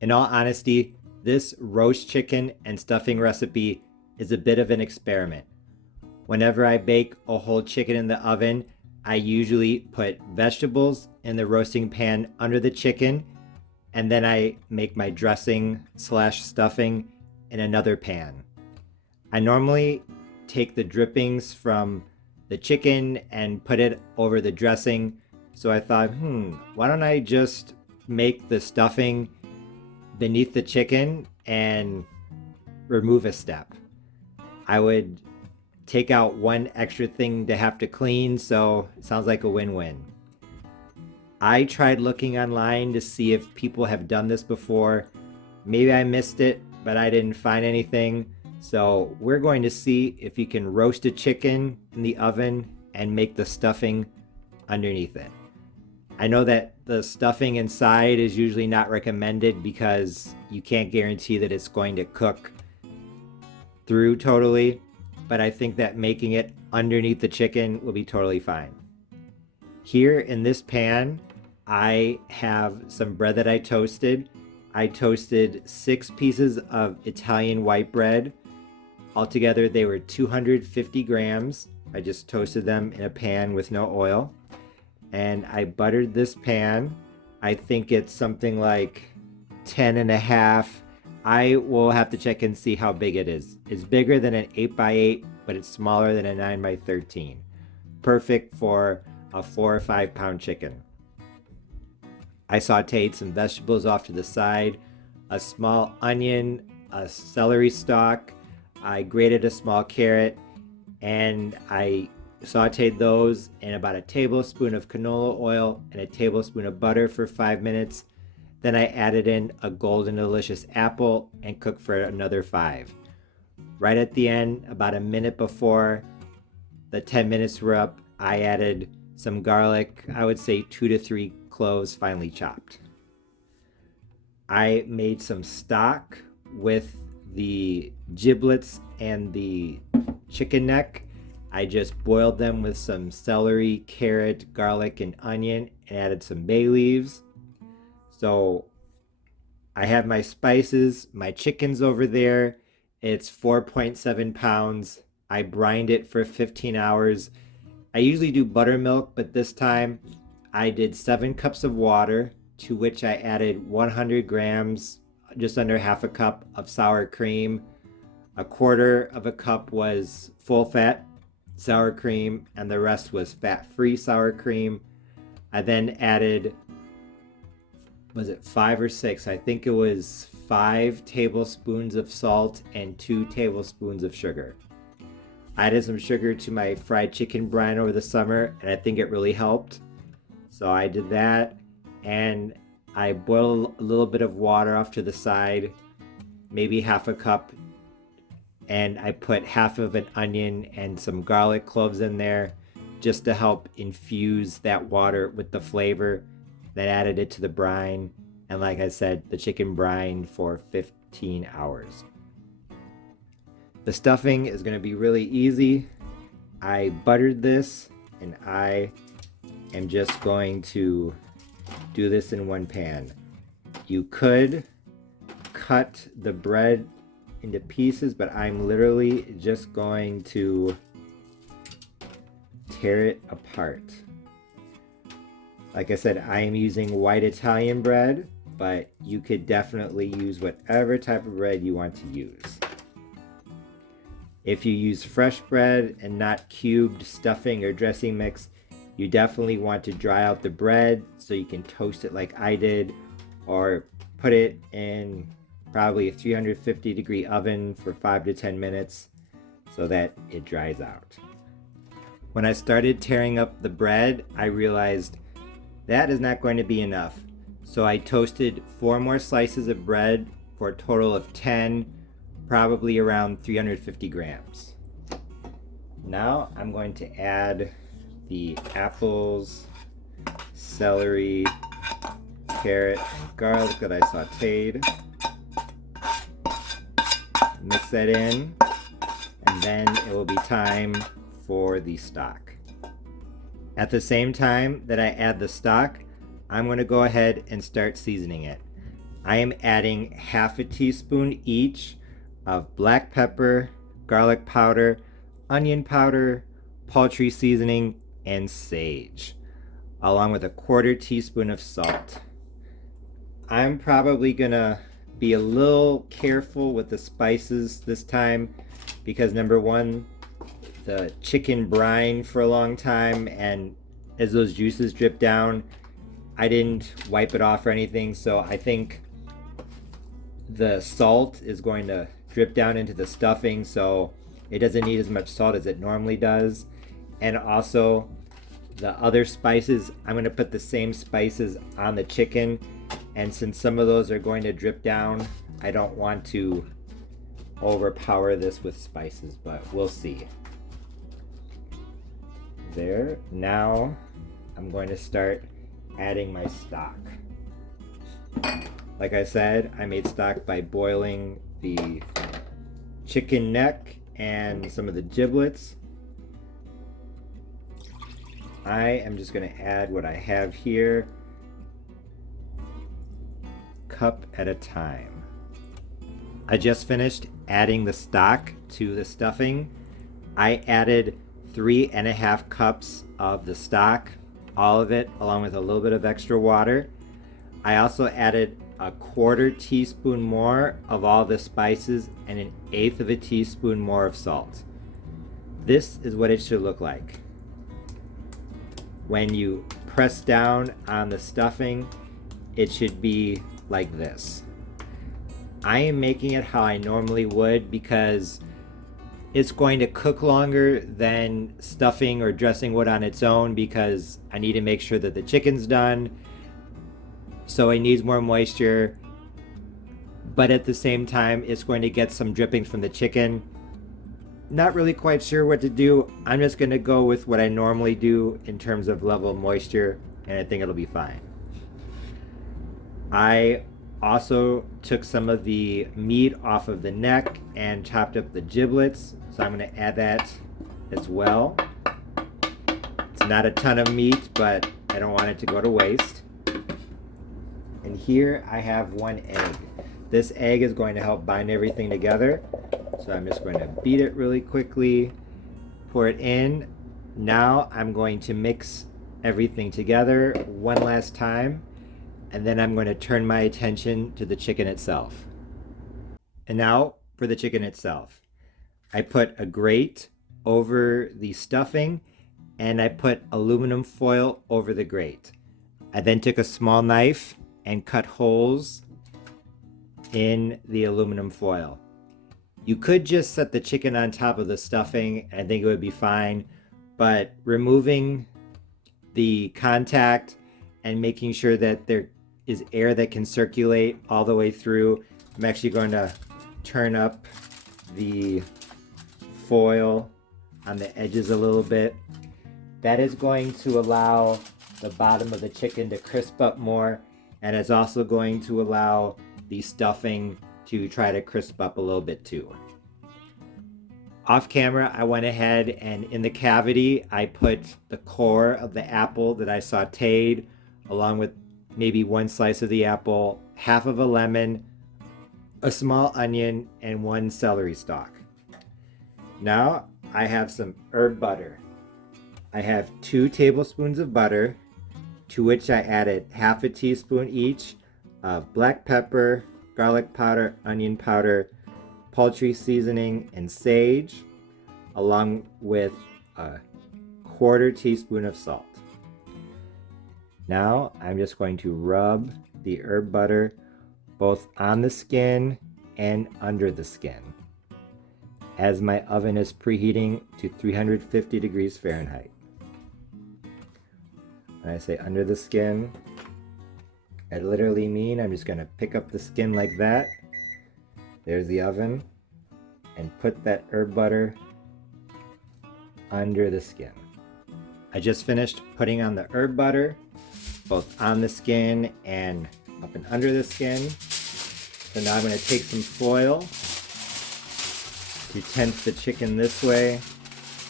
In all honesty, this roast chicken and stuffing recipe is a bit of an experiment. Whenever I bake a whole chicken in the oven, I usually put vegetables in the roasting pan under the chicken, and then I make my dressing slash stuffing in another pan. I normally take the drippings from the chicken and put it over the dressing. So I thought, why don't I just make the stuffing beneath the chicken and remove a step? I would take out one extra thing to have to clean, so it sounds like a win-win. I tried looking online to see if people have done this before. Maybe I missed it, but I didn't find anything. So we're going to see if you can roast a chicken in the oven and make the stuffing underneath it. I know that the stuffing inside is usually not recommended because you can't guarantee that it's going to cook through totally, but I think that making it underneath the chicken will be totally fine. Here in this pan, I have some bread that I toasted. I toasted 6 pieces of Italian white bread. Altogether, they were 250 grams. I just toasted them in a pan with no oil. And I buttered this pan. I think it's something like 10 and a half. I will have to check and see how big it is. It's bigger than an 8x8, but it's smaller than a 9x13. Perfect for a 4 or 5 pound chicken. I sauteed some vegetables off to the side, a small onion, a celery stalk. I grated a small carrot, and I sauteed those in about a tablespoon of canola oil and a tablespoon of butter for 5 minutes. Then I added in a golden delicious apple and cooked for another 5. Right at the end, about a minute before the 10 minutes were up, I added some garlic, I would say 2 to 3 cloves finely chopped. I made some stock with the giblets and the chicken neck. I just boiled them with some celery, carrot, garlic, and onion, and added some bay leaves. So I have my spices, my chicken's over there. It's 4.7 pounds. I brined it for 15 hours. I usually do buttermilk, but this time I did 7 cups of water, to which I added 100 grams, just under half a cup of sour cream. A quarter of a cup was full fat sour cream, and the rest was fat-free sour cream. I then added, was it 5 or 6? I think it was 5 tablespoons of salt and 2 tablespoons of sugar. I added some sugar to my fried chicken brine over the summer, and I think it really helped. So I did that, and I boiled a little bit of water off to the side, maybe half a cup, and I put half of an onion and some garlic cloves in there just to help infuse that water with the flavor. Then added it to the brine, and like I said, the chicken brine for 15 hours. The stuffing is going to be really easy. I buttered this, and I am just going to do this in one pan. You could cut the bread into pieces, but I'm literally just going to tear it apart. Like I said, I am using white Italian bread, but you could definitely use whatever type of bread you want to use. If you use fresh bread and not cubed stuffing or dressing mix, you definitely want to dry out the bread so you can toast it like I did, or put it in probably a 350 degree oven for 5 to 10 minutes so that it dries out. When I started tearing up the bread, I realized that is not going to be enough. So I toasted 4 more slices of bread for a total of 10, probably around 350 grams. Now I'm going to add the apples, celery, carrot, and garlic that I sauteed. Mix that in, and then it will be time for the stock. At the same time that I add the stock, I'm going to go ahead and start seasoning it. I am adding half a teaspoon each of black pepper, garlic powder, onion powder, poultry seasoning, and sage, along with a quarter teaspoon of salt. I'm probably gonna be a little careful with the spices this time because number one, the chicken brine for a long time, and as those juices drip down, I didn't wipe it off or anything, so I think the salt is going to drip down into the stuffing, so it doesn't need as much salt as it normally does. And also the other spices, I'm going to put the same spices on the chicken, and since some of those are going to drip down, I don't want to overpower this with spices, but we'll see. There. Now I'm going to start adding my stock. Like I said, I made stock by boiling the chicken neck and some of the giblets. I am just going to add what I have here, cup at a time. I just finished adding the stock to the stuffing. I added 3.5 cups of the stock, all of it, along with a little bit of extra water. I also added a quarter teaspoon more of all the spices and 1/8 of a teaspoon more of salt. This is what it should look like. When you press down on the stuffing, it should be like this. I am making it how I normally would because it's going to cook longer than stuffing or dressing would on its own because I need to make sure that the chicken's done. So it needs more moisture, but at the same time, it's going to get some drippings from the chicken. Not really quite sure what to do. I'm just going to go with what I normally do in terms of level of moisture, and I think it'll be fine. I also took some of the meat off of the neck and chopped up the giblets, so I'm going to add that as well. It's not a ton of meat, but I don't want it to go to waste. And here I have 1 egg. This egg is going to help bind everything together. So I'm just going to beat it really quickly, pour it in. Now I'm going to mix everything together one last time, and then I'm going to turn my attention to the chicken itself. And now for the chicken itself. I put a grate over the stuffing, and I put aluminum foil over the grate. I then took a small knife and cut holes in the aluminum foil. You could just set the chicken on top of the stuffing, and I think it would be fine, but removing the contact and making sure that there is air that can circulate all the way through, I'm actually going to turn up the foil on the edges a little bit. That is going to allow the bottom of the chicken to crisp up more, and it's also going to allow the stuffing to try to crisp up a little bit too. Off camera, I went ahead and in the cavity, I put the core of the apple that I sauteed, along with maybe 1 slice of the apple, half of a lemon, a small onion, and 1 celery stalk. Now I have some herb butter. I have 2 tablespoons of butter, to which I added half a teaspoon each of black pepper, garlic powder, onion powder, poultry seasoning, and sage, along with a quarter teaspoon of salt. Now I'm just going to rub the herb butter both on the skin and under the skin as my oven is preheating to 350 degrees Fahrenheit. When I say under the skin, I literally mean I'm just going to pick up the skin like that. There's the oven, and put that herb butter under the skin. I just finished putting on the herb butter, both on the skin and up and under the skin. So now I'm going to take some foil to tense the chicken this way,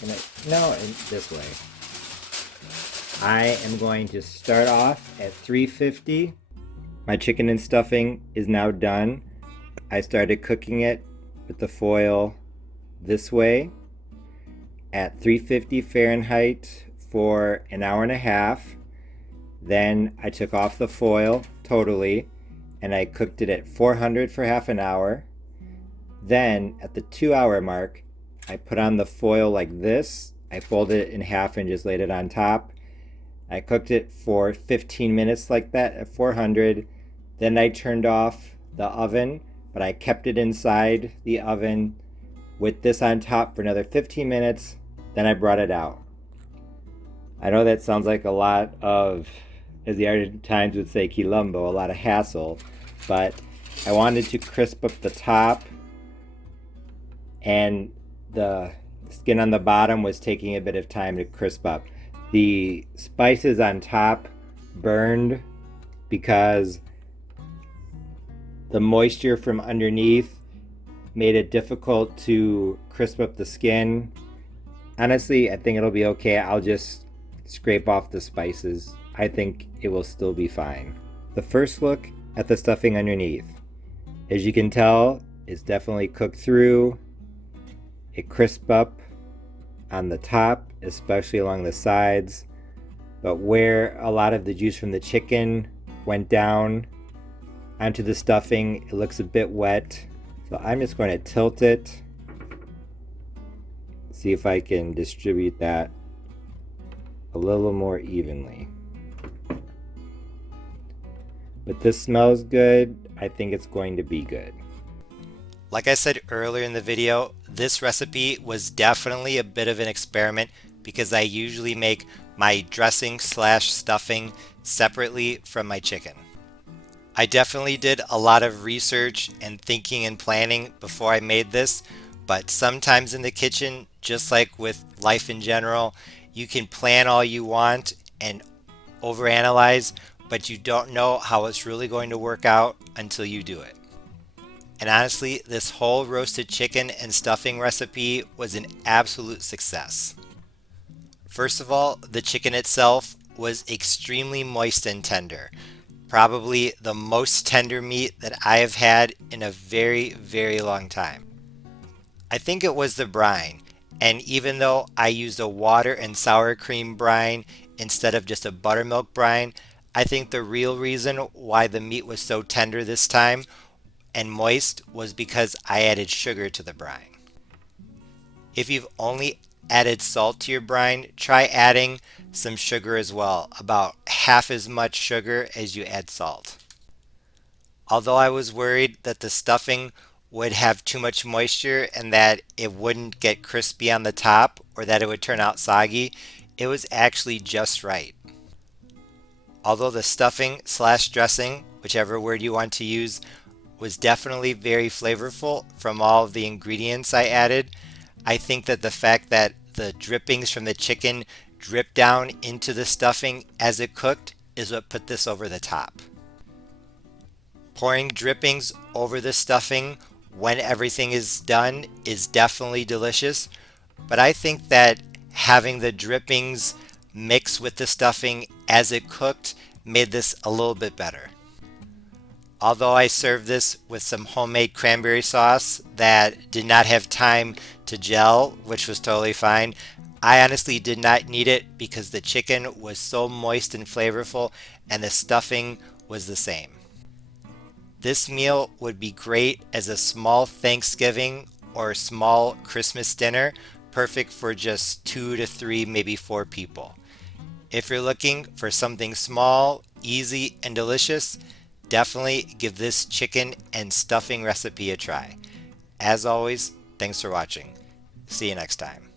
and this way. I am going to start off at 350 My chicken and stuffing is now done. I started cooking it with the foil this way at 350 Fahrenheit for an hour and a half. Then I took off the foil totally and I cooked it at 400 for half an hour. Then at the 2 hour mark, I put on the foil like this. I folded it in half and just laid it on top. I cooked it for 15 minutes like that at 400. Then I turned off the oven, but I kept it inside the oven with this on top for another 15 minutes. Then I brought it out. I know that sounds like a lot of, as the Argentines would say, quilombo, a lot of hassle, but I wanted to crisp up the top, and the skin on the bottom was taking a bit of time to crisp up. The spices on top burned because the moisture from underneath made it difficult to crisp up the skin. Honestly, I think it'll be okay. I'll just scrape off the spices. I think it will still be fine. The first look at the stuffing underneath. As you can tell, it's definitely cooked through. It crisped up on the top, especially along the sides. But where a lot of the juice from the chicken went down onto the stuffing, it looks a bit wet. So I'm just going to tilt it. See if I can distribute that a little more evenly. But this smells good. I think it's going to be good. Like I said earlier in the video, this recipe was definitely a bit of an experiment because I usually make my dressing slash stuffing separately from my chicken. I definitely did a lot of research and thinking and planning before I made this, but sometimes in the kitchen, just like with life in general, you can plan all you want and overanalyze, but you don't know how it's really going to work out until you do it. And honestly, this whole roasted chicken and stuffing recipe was an absolute success. First of all, the chicken itself was extremely moist and tender. Probably the most tender meat that I have had in a very, very long time. I think it was the brine, and even though I used a water and sour cream brine instead of just a buttermilk brine, I think the real reason why the meat was so tender this time and moist was because I added sugar to the brine. If you've only added salt to your brine, try adding some sugar as well, about half as much sugar as you add salt. Although I was worried that the stuffing would have too much moisture and that it wouldn't get crispy on the top or that it would turn out soggy, it was actually just right. Although the stuffing slash dressing, whichever word you want to use, was definitely very flavorful from all of the ingredients I added, I think that the fact that the drippings from the chicken dripped down into the stuffing as it cooked is what put this over the top. Pouring drippings over the stuffing when everything is done is definitely delicious, but I think that having the drippings mix with the stuffing as it cooked made this a little bit better. Although I served this with some homemade cranberry sauce that did not have time to gel, which was totally fine, I honestly did not need it because the chicken was so moist and flavorful and the stuffing was the same. This meal would be great as a small Thanksgiving or small Christmas dinner, perfect for just 2 to 3, maybe 4 people. If you're looking for something small, easy, and delicious, definitely give this chicken and stuffing recipe a try. As always, thanks for watching. See you next time.